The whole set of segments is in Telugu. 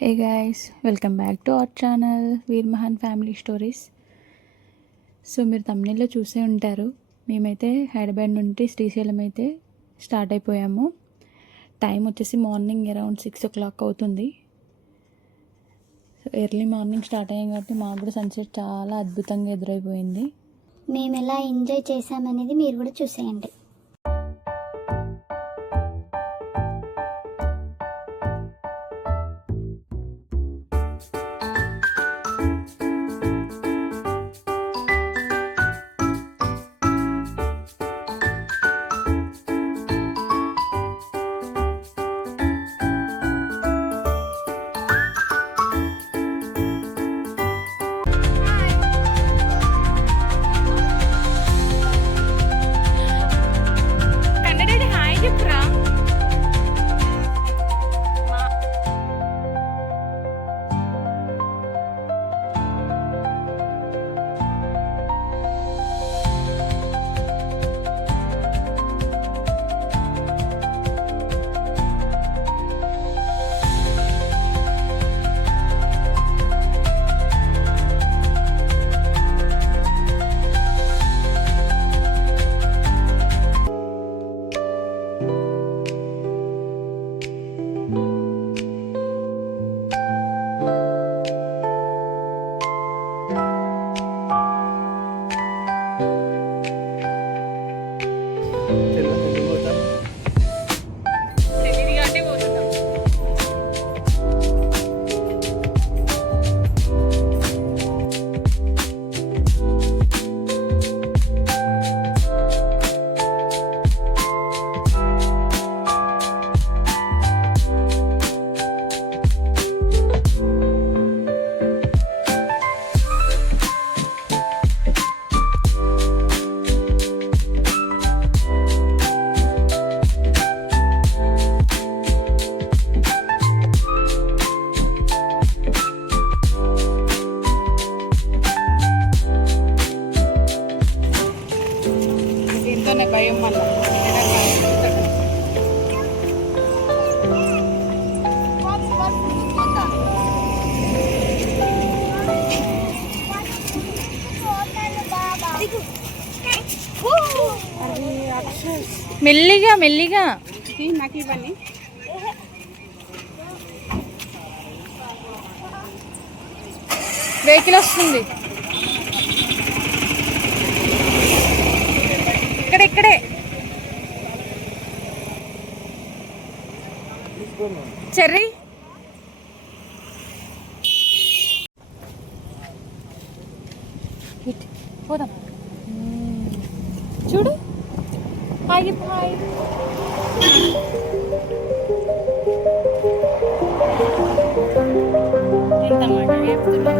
Hey guys, welcome back to our channel Veer Mahan family stories. So మీరు తమిళలో చూసే ఉంటారు, మేమైతే హైదరాబాద్ నుండి శ్రీశైలం అయితే స్టార్ట్ అయిపోయాము. టైం వచ్చేసి మార్నింగ్ అరౌండ్ 6 o'clock అవుతుంది. సో ఎర్లీ మార్నింగ్ స్టార్ట్ అయ్యాం కాబట్టి మాకు కూడా సన్సెట్ చాలా అద్భుతంగా ఎదురైపోయింది. మేము ఎలా ఎంజాయ్ చేసామనేది మీరు కూడా చూసేయండి. భయం మళ్ళీ మెల్లిగా మెల్లిగా నాకు ఇవ్వండి. వెహికల్ వస్తుంది ఇక్కడే చెర్రీ పోదాం. చూడు హాయ్ హాయ్. ఎంతమాట చెప్తున్నా.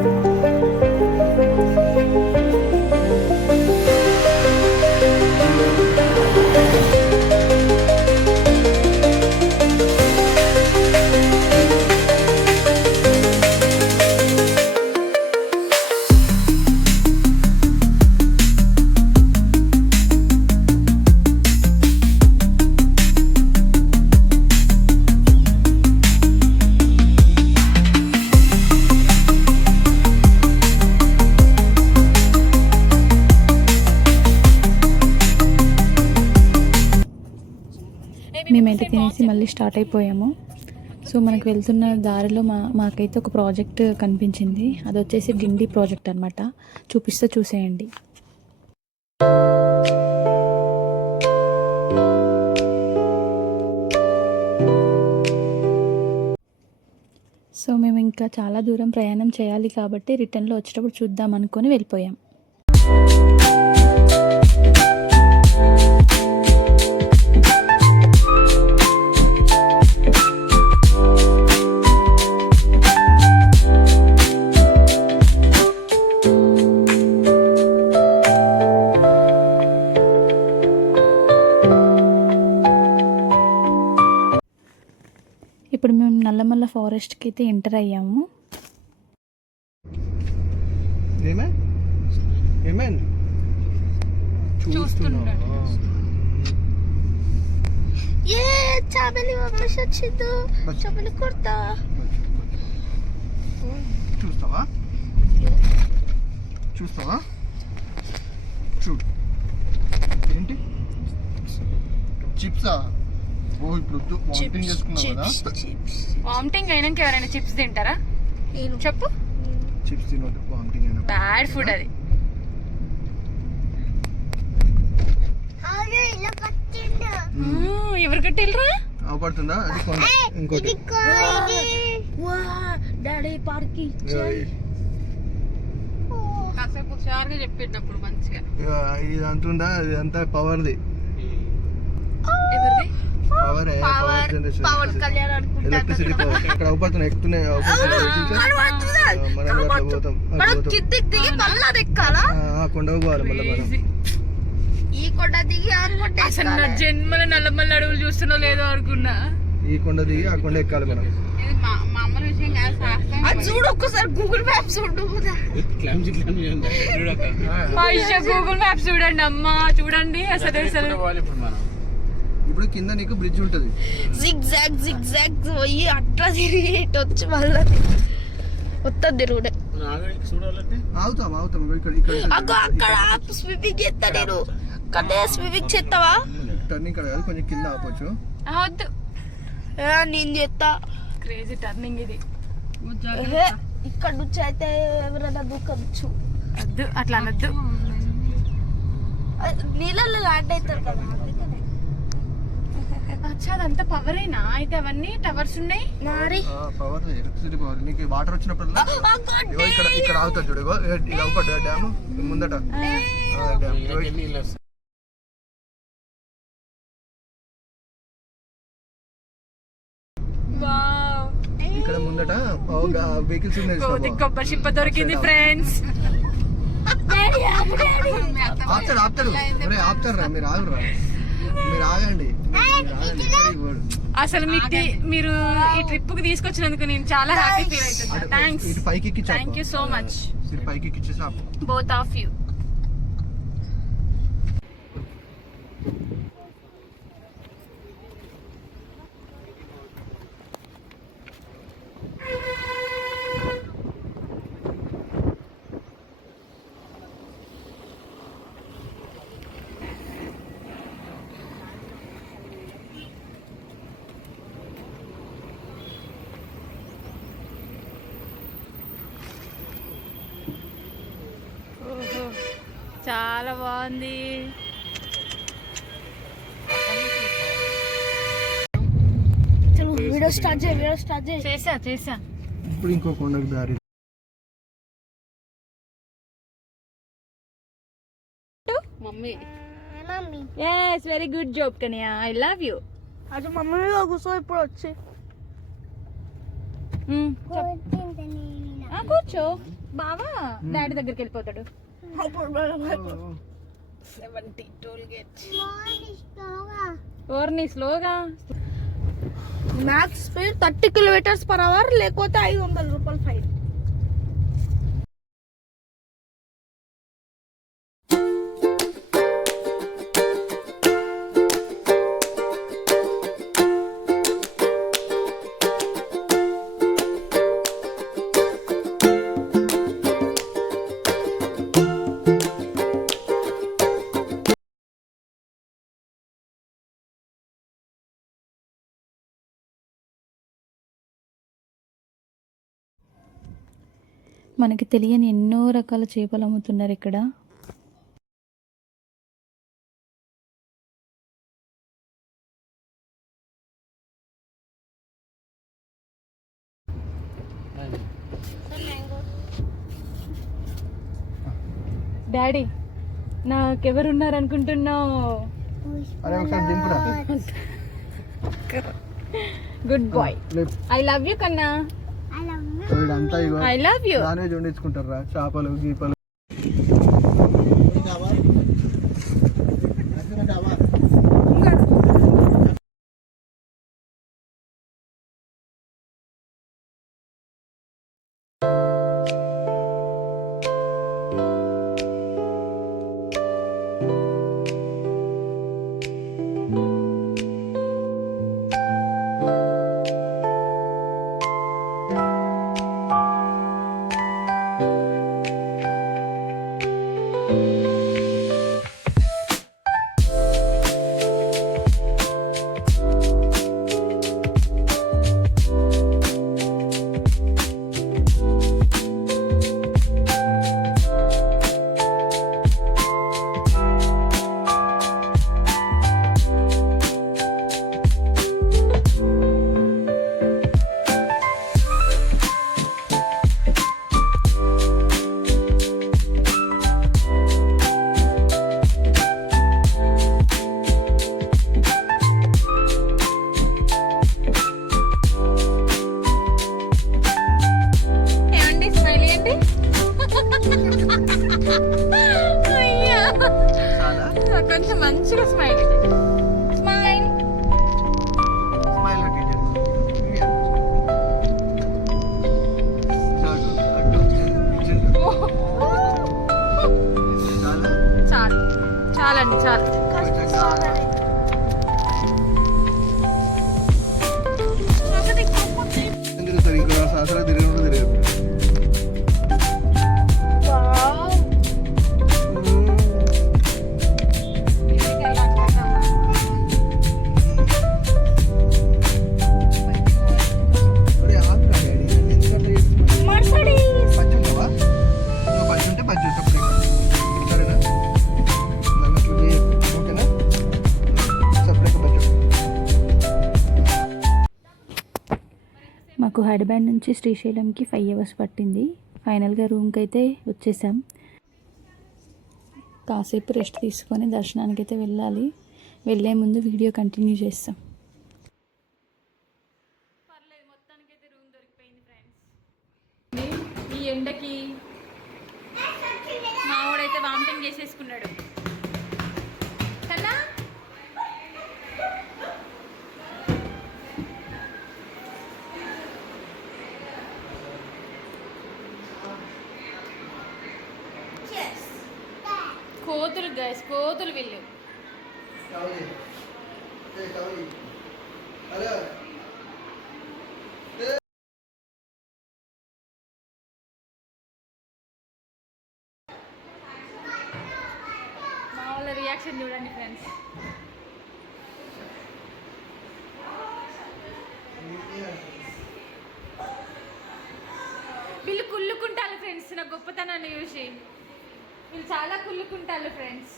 మేమైతే తినేసి మళ్ళీ స్టార్ట్ అయిపోయాము. సో మనకు వెళ్తున్న దారిలో మాకైతే ఒక ప్రాజెక్ట్ కనిపించింది. అది వచ్చేసి డిండి ప్రాజెక్ట్ అనమాట. చూపిస్తే చూసేయండి. సో మేము ఇంకా చాలా దూరం ప్రయాణం చేయాలి కాబట్టి రిటర్న్లో వచ్చేటప్పుడు చూద్దాం అనుకొని వెళ్ళిపోయాం. ఇప్పుడు మేము నల్లమల్ల ఫారెస్ట్కి అయితే ఎంటర్ అయ్యాము. చాబెలి వాపస్ వచ్చిండు. చాబెలి కొడతా. చూస్తావా చూస్తావా చూడు ఏంటి చిప్సా ఓ ఇప్పుడు వామిటింగ్ చేసుకున్నావు కదా వామిటింగ్ అయినాక ఎవరైనా చిప్స్ తింటారా చెప్పు చిప్స్ తినొద్దు వామిటింగ్ అయినా బ్యాడ్ ఫుడ్ అది ఎవరు కట్టిల్రా అవపడుతుందా అది కొండ ఇంకోటి డాడీ పార్కి కాసేపు హుషారుగా చెప్పేటప్పుడు మంచిగా ఇది అంటుందా ఇదంతా పవర్ది ఎవరిది పవర్ జనరేషన్ ఎలక్ట్రిసిటీ పవర్ ఇక్కడ అవపడుతున్నా ఎక్కుతున్నాయి మనం అట్లా పోతాం కొండకు పోవాలి మళ్ళీ మనం ఈ కొండ దిగి అసలు నా జన్మల నల్లమల్ల అడవులు చూస్తున్నా లేదో అనుకున్నా ఈ కొండ దిగి ఆ కొండ ఎక్కాలి మనం మామూలు విషయం కాదు అది చూడు ఒక్కసారి గూగుల్ మ్యాప్స్ చూడు గూగుల్ మ్యాప్ చూడండి అమ్మా చూడండి అసలు ఇప్పుడు కింద నీకు బ్రిడ్జ్ ఉంటది జిగ్ జాగ్ పోయి అట్లా తిరిగి ఇటు వచ్చి మళ్ళీ మొత్తం తిరుగుడే ఆగుతాం ఆగుతాం ఇక్కడ ఇక్కడ అక్కడ స్విమ్మింగ్ చేస్తా నేను కన్నా స్విమ్మింగ్ చేస్తావా టర్నింగ్ ఇక్కడ కాదు కొంచెం కింద ఆపొచ్చు వద్దు నేను చేస్తా క్రేజీ టర్నింగ్ ఇది ఇక్కడ నుంచి అయితే ఎవరైనా దూకొచ్చు వద్దు అట్లా అనొద్దు నీళ్ళల్లో ల్యాండ్ అవుతారు కదా అందుకనే. అచ్చా అదంతా పవరేనా అయితే అవన్నీ టవర్స్ ఉన్నాయి మరి పవర్ ఎలక్ట్రిసిటీ పవర్ నీకు వాటర్ వచ్చినప్పుడు ఇక్కడ ఇక్కడ ఆగుతుంది చూడు ఇగో ఇది అవపడ్డా డ్యామ్ ముందట డ్యామ్ ఇక్కడ ముందట వెహికల్స్ ఉన్నాయి కొబ్బరి చిప్ప దొరికింది ఫ్రెండ్స్ ఆపుతాడు ఆపుతాడు ఆపుతారు మీరు ఆగురా మీరు ఆగండి అసలు మీకు మీరు ఈ ట్రిప్ కి తీసుకొచ్చినందుకు నేను చాలా హ్యాపీ ఫీల్ అవుతున్నా థ్యాంక్స్ ఇటు పైకి ఎక్కించు థ్యాంక్ యూ సో మచ్ ఇటు పైకి ఎక్కించేసి ఆపు బోత్ ఆఫ్ యూ చాలా బాగుంది వీడియో స్టార్ట్ చేయి చేసా ఇప్పుడు ఇంకో కొండకు దారి mummy yes very good job Kanya I love you అది మమ్మీ కూర్చో ఇప్పుడు వచ్చి కూర్చో బావా డాడీ దగ్గరికి వెళ్ళిపోతాడు 70 టోల్ గేట్ ఓర్ని స్లోగా మ్యాక్స్ స్పీడ్ 30 km/h లేకపోతే 500 రూపాయలు ఫైన్ మనకి తెలియని ఎన్నో రకాల చేపలు అమ్ముతున్నారు ఇక్కడ డాడీ నాకెవరున్నారు అనుకుంటున్నావు good boy I love you కన్నా I love you. Non veg వండించుకుంటారా చేపలు గీపలు చూడండి చాలు. తిరుగుతారు ఇంకా అసలు తిరిగి తిరిగారు. మాకు హైదరాబాద్ నుంచి శ్రీశైలంకి 5 hours పట్టింది. ఫైనల్గా రూమ్కి అయితే వచ్చేసాం. కాసేపు రెస్ట్ తీసుకొని దర్శనానికి అయితే వెళ్ళాలి. వెళ్ళే ముందు వీడియో కంటిన్యూ చేస్తాం. పర్లేదు, మొత్తానికైతే రూమ్ దొరికిపోయింది ఫ్రెండ్స్. ఈ ఎండకి మావాడైతే వామిటింగ్ చేసేసుకున్నాడు కదా. కోతులు గైస్, కోతులు వీళ్ళు. మా వాళ్ళ రియాక్షన్ చూడండి ఫ్రెండ్స్. వీళ్ళు కుళ్ళుకుంటారు ఫ్రెండ్స్ నా గొప్పతనాన్ని చూసి. వీళ్ళు చాలా కుళ్ళుకుంటారు ఫ్రెండ్స్.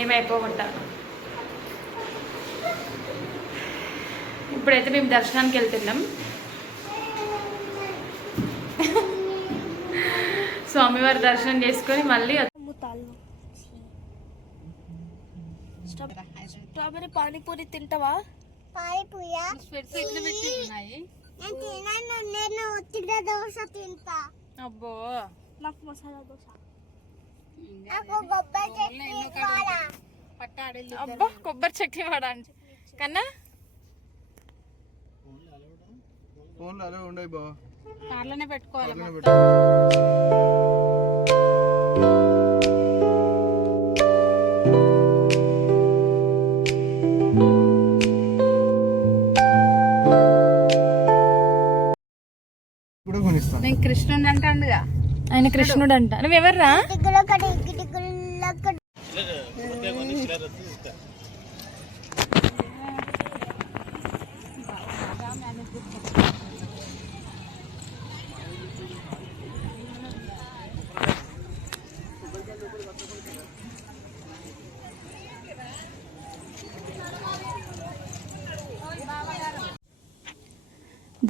ఏమైపోకుండా ఇప్పుడైతే మేము దర్శనానికి వెళ్తున్నాం. స్వామివారి దర్శనం చేసుకొని మళ్ళీ స్ట్రాబెరీ పానీపూరి తింటావా? నేను దోశ తింటా. అబ్బో, నాకు మసాలా దోశ. నాకు కొబ్బరి చట్నీ కావాలా? అబ్బా కొబ్బరి చట్నీ వాడండి కన్నా. ఫోన్లో అలా ఉండవు బా, కార్లోనే పెట్టుకోవాలి. నేను కృష్ణుడు అంటాడుగా. ఆయన కృష్ణుడు అంట. నువ్వెవర్రా?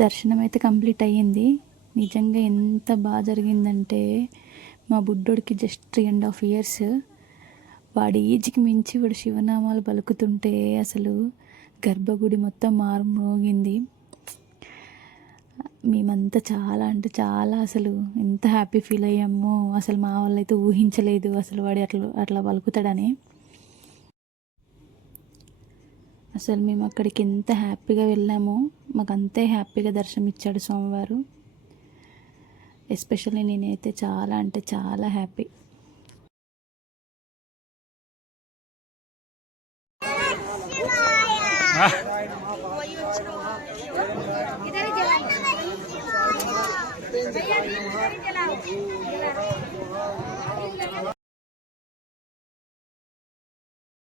దర్శనం అయితే కంప్లీట్ అయ్యింది. నిజంగా ఎంత బాగా జరిగిందంటే, మా బుడ్డోడికి జస్ట్ 3.5 years. వాడి ఏజ్కి మించి వాడు శివనామాలు పలుకుతుంటే అసలు గర్భగుడి మొత్తం మారుమోగింది. మేమంతా చాలా అంటే చాలా అసలు ఎంత హ్యాపీ ఫీల్ అయ్యామో. అసలు మా వాళ్ళైతే ఊహించలేదు అసలు వాడు అట్లా పలుకుతాడని. అసలు మేము అక్కడికి ఎంత హ్యాపీగా వెళ్ళామో మాకు అంతే హ్యాపీగా దర్శనం ఇచ్చాడు స్వామివారు. ఎస్పెషల్లీ నేనైతే చాలా అంటే చాలా హ్యాపీ.